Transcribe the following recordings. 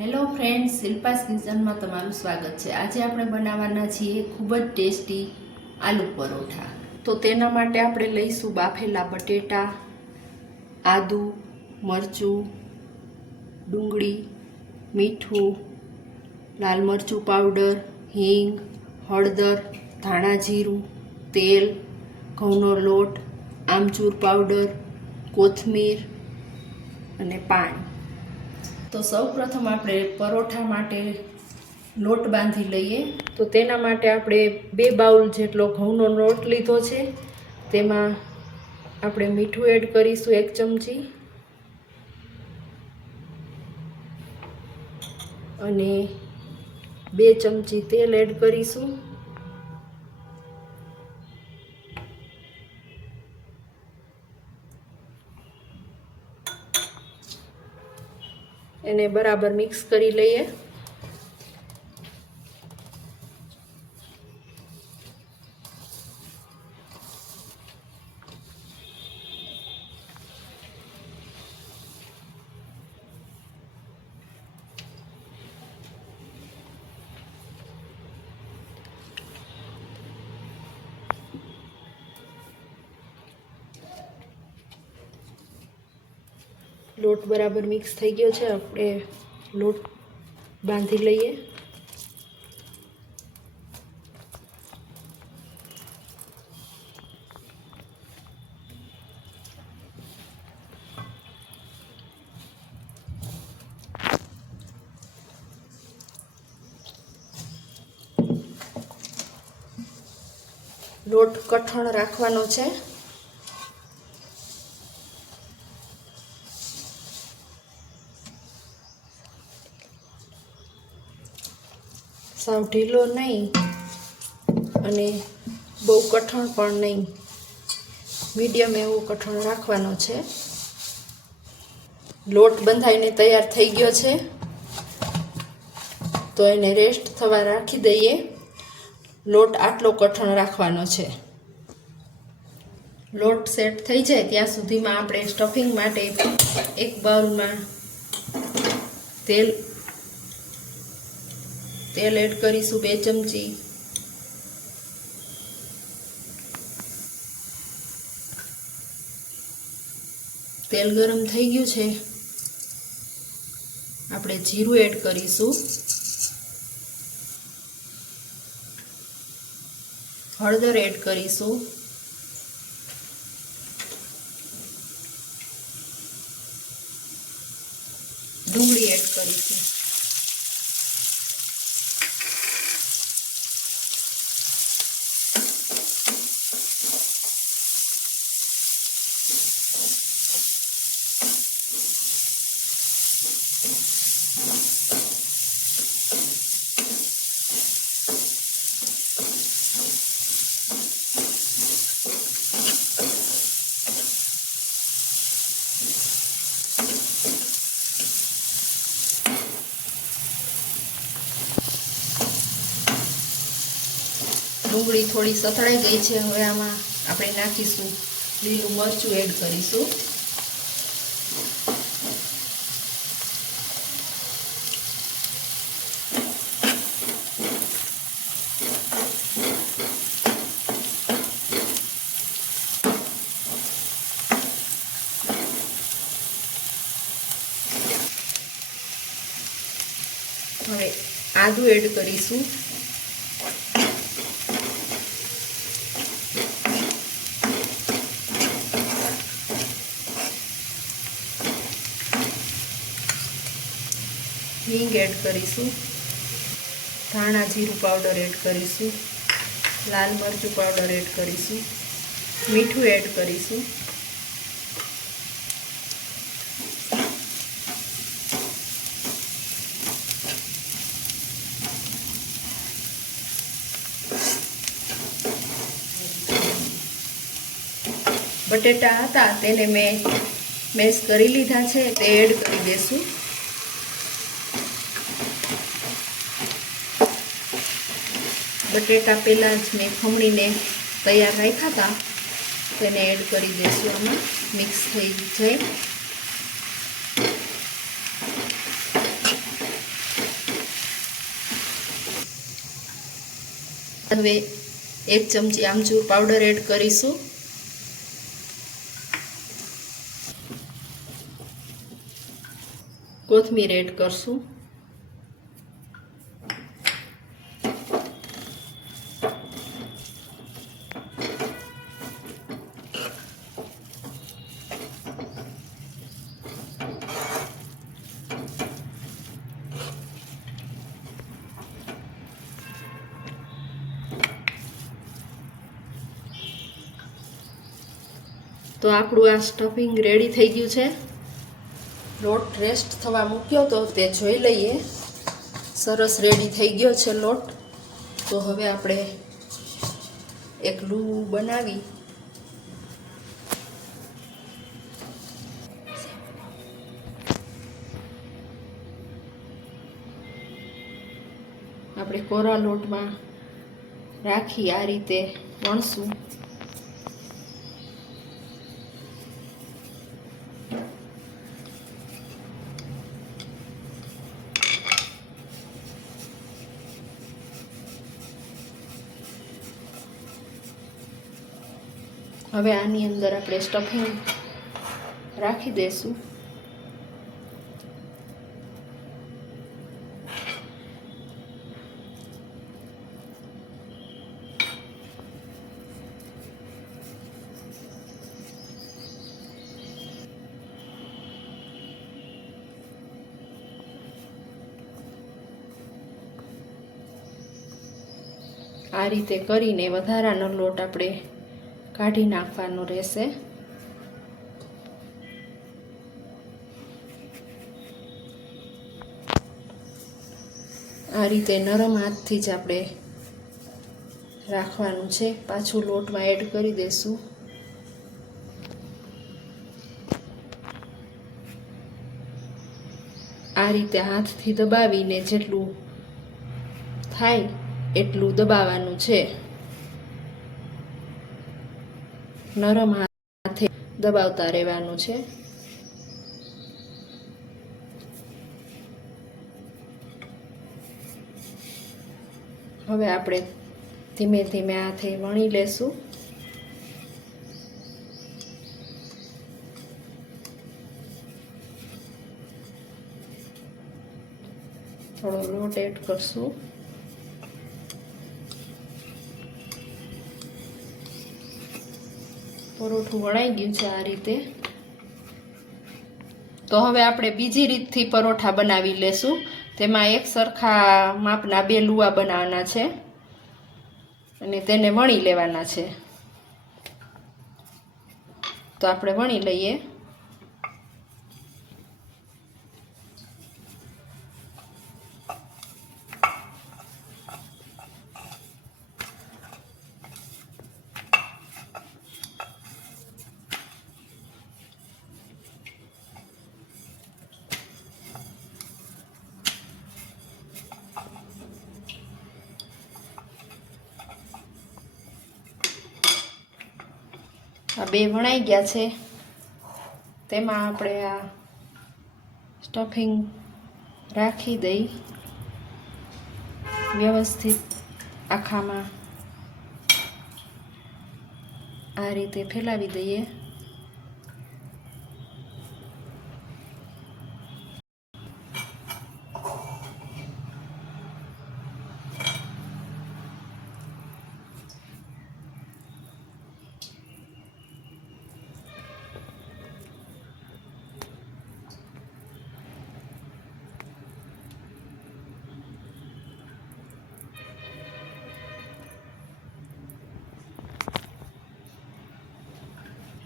Hello friends, શિલ્પાસ કિચનમાં તમારું સ્વાગત છે। આજે આપણે બનાવવાના છીએ ખૂબ જ ટેસ્ટી આલુ પરોઠા। તો તેના માટે આપણે લઈશું બાફેલા બટેટા, આદુ, મરચું, ડુંગળી, મીઠું, લાલ મરચું પાવડર, હિંગ, હળદર, ધાણા જીરું, તેલ, ઘઉંનો લોટ, આમચૂર પાવડર, કોથમીર અને પાણી। તો સૌપ્રથમ આપણે પરોઠા માટે લોટ બાંધી લઈએ। તો તેના માટે આપણે 2 બાઉલ જેટલો ઘઉંનો લોટ લીધો છે। તેમાં આપણે મીઠું એડ કરીશું 1 ચમચી અને 2 ચમચી તેલ એડ કરીશું। એને બરાબર મિક્સ કરી લઈએ। લોટ બરાબર મિક્સ થઈ ગયો છે। આપણે લોટ બાંધી લઈએ। લોટ કઠણ રાખવાનો છે। સાવ ઢીલો નહીં અને બહુ કઠણ પણ નહીં, મીડિયમ એવો કઠણ રાખવાનો છે। લોટ બંધાઈને તૈયાર થઈ ગયો છે, તો એને રેસ્ટ થવા રાખી દઈએ। લોટ આટલો કઠણ રાખવાનો છે। લોટ સેટ થઈ જાય ત્યાં સુધીમાં આપણે સ્ટફિંગ માટે 1 બાઉલમાં તેલ એડ કરીશું 2 ચમચી। તેલ ગરમ થઈ ગયું છે, આપણે જીરું એડ કરીશું, હળદર એડ કરીશું, ડુંગળી એડ કરીશું, ડુંગળી થોડી સતળાઈ ગઈ છે। હવે આમાં આપણે નાખીશું લીલું મરચું એડ કરીશું, હવે આદુ એડ કરીશું, હિંગ એડ કરીશું, ધાણા જીરું પાવડર એડ કરીશું, લાલ મરચું પાવડર એડ કરીશું, મીઠું એડ કરીશું, બટેટા હતા તેને મેં મેશ કરી લીધા છે, તે એડ કરી દઈશું। બટેટા પહેલાં જ મેં ખમણીને તૈયાર રાખ્યા હતા, તેને એડ કરી દઈશું। આમાં મિક્સ થઈ જાય। હવે 1 ચમચી આમચૂર પાવડર એડ કરીશું. કોથમીર એડ કરશું. તો આપણું આ સ્ટફિંગ રેડી થઈ ગયું છે. લોટ રેસ્ટ થવા મૂક્યો તો તે જોઈ લઈએ. સરસ રેડી થઈ ગયો છે લોટ. તો હવે આપણે એક લૂ બનાવી આપણે કોરા લોટમાં રાખી આ રીતે વણશું. હવે આની અંદર આપણે સ્ટફિંગ રાખી દઈશું. આ રીતે કરીને વધારાનો લોટ આપણે કાઢી નાખવાનો રહેશે. આ રીતે નરમ હાથથી જ આપણે રાખવાનું છે. પાછું લોટમાં એડ કરી દઈશું. આ રીતે હાથથી દબાવીને જેટલું થાય એટલું દબાવવાનું છે. નરમ હાથે દબાવતા રહેવાનું છે. હવે આપણે ધીમે ધીમે હાથે વણી લેશું. થોડો લોટ એડ કરશું. પરોઠું વણાઈ ગયું છે આ રીતે. તો હવે આપણે બીજી રીતથી પરોઠા બનાવી લેશું. તેમાં એક સરખા માપના 2 લુવા બનાવવાના છે અને તેને વણી લેવાના છે. તો આપણે વણી લઈએ. આ 2 વણાઈ ગયા છે. તેમાં આપણે આ સ્ટફિંગ રાખી દઈ વ્યવસ્થિત આખામાં આ રીતે ફેલાવી દઈએ.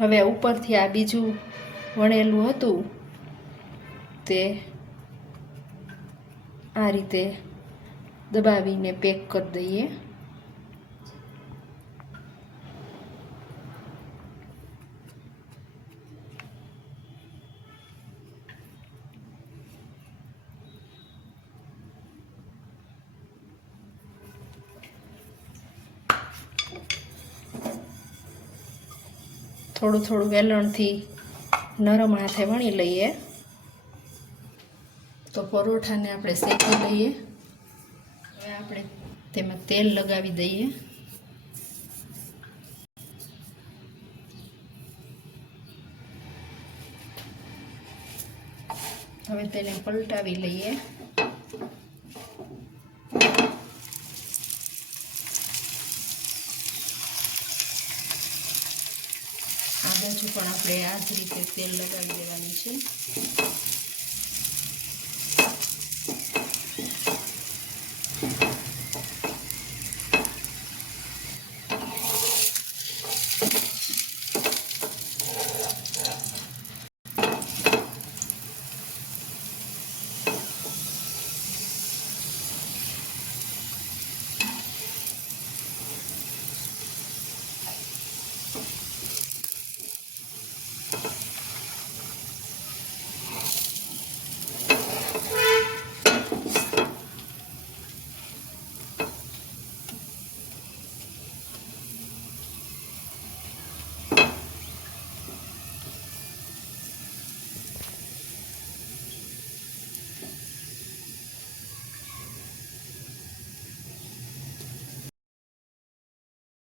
હવે ઉપરથી આ બીજું વણેલું હતું તે આ રીતે દબાવીને પેક કરી દઈએ. થોડું થોડું વેલણથી નરમ હાથે વણી લઈએ. તો પરોઠાને આપણે શેકી લઈએ. હવે આપણે તેમાં તેલ લગાવી દઈએ. હવે તેને પલટાવી લઈએ. આ બાજુ પણ આપણે આ જ રીતે તેલ લગાવી દેવાનું છે.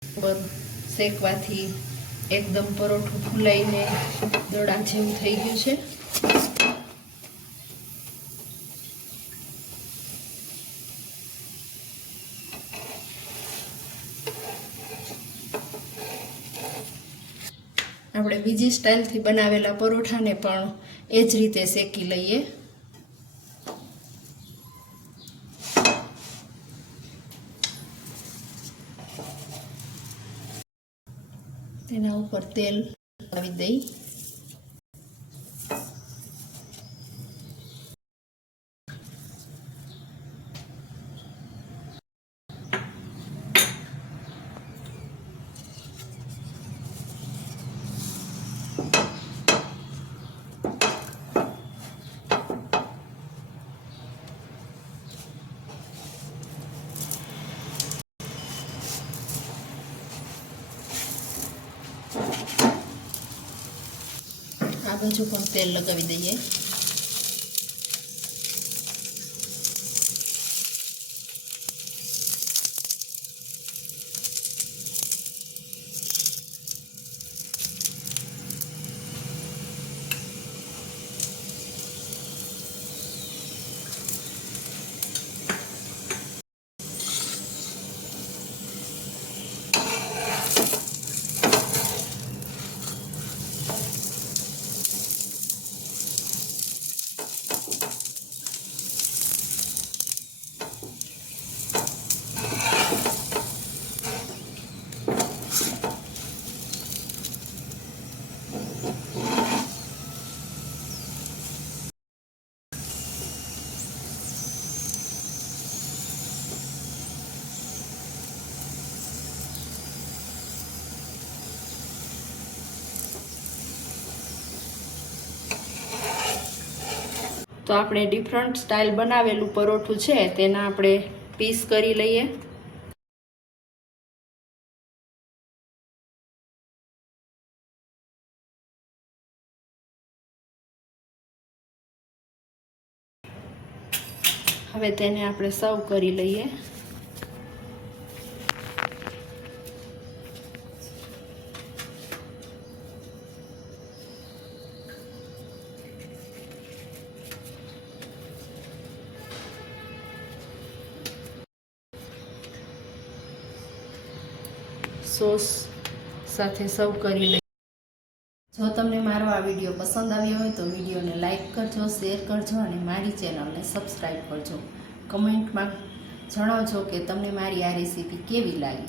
પર શેકવાથી એકદમ પરોઠું ફૂલાઈને દડા જેવું થઈ ગયું છે. આપણે બીજી સ્ટાઇલથી બનાવેલા પરોઠાને પણ એ જ રીતે શેકી લઈએ. તેના ઉપર તેલ લગાવી દઈ. આ બાજુ પણ તેલ લગાવી દઈએ. તો આપણે ડિફરન્ટ સ્ટાઇલ બનાવેલું પરોઠું છે તેના આપણે પીસ કરી લઈએ. હવે તેને આપણે સર્વ કરી લઈએ. સોસ સાથે સર્વ કરી લઈએ. જો તમને મારો આ વિડીયો પસંદ આવ્યો હોય તો વિડીયોને લાઈક કરજો, શેર કરજો અને મારી ચેનલને સબસ્ક્રાઈબ કરજો. કમેન્ટમાં જણાવજો કે તમને મારી આ રેસીપી કેવી લાગી.